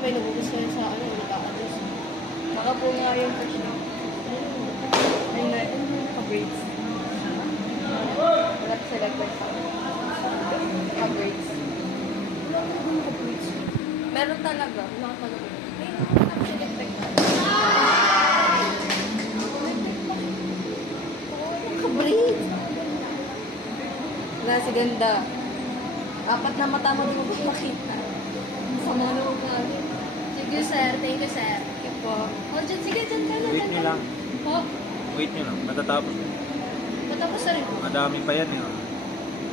may nabubos kayo sa ano, naka-address. Nakabunga yung first niya. Ay na, naka-braids. Wala sa select sa naka-braids. Meron talaga. Wala talaga. May naka-select ka. Naka-braids. Wala si ganda. 4 na mata mo din mo makita. Sama na mo ka. Sige sir, thank you sir. Sige po. O dyan, sige dyan ka na. Wait nyo lang. Po? Wait nyo lang. Matatapos. Matapos na rin po. Madami pa yan eh.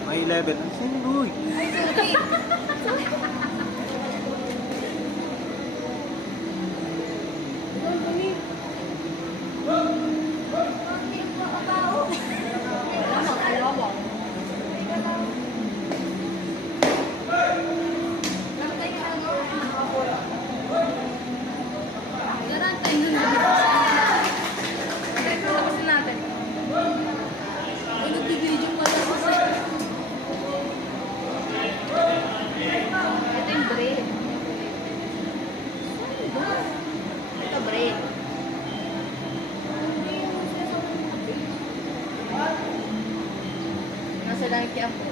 May 11. Ang sino boy? Ay, sorry. Nasa lang kaya po.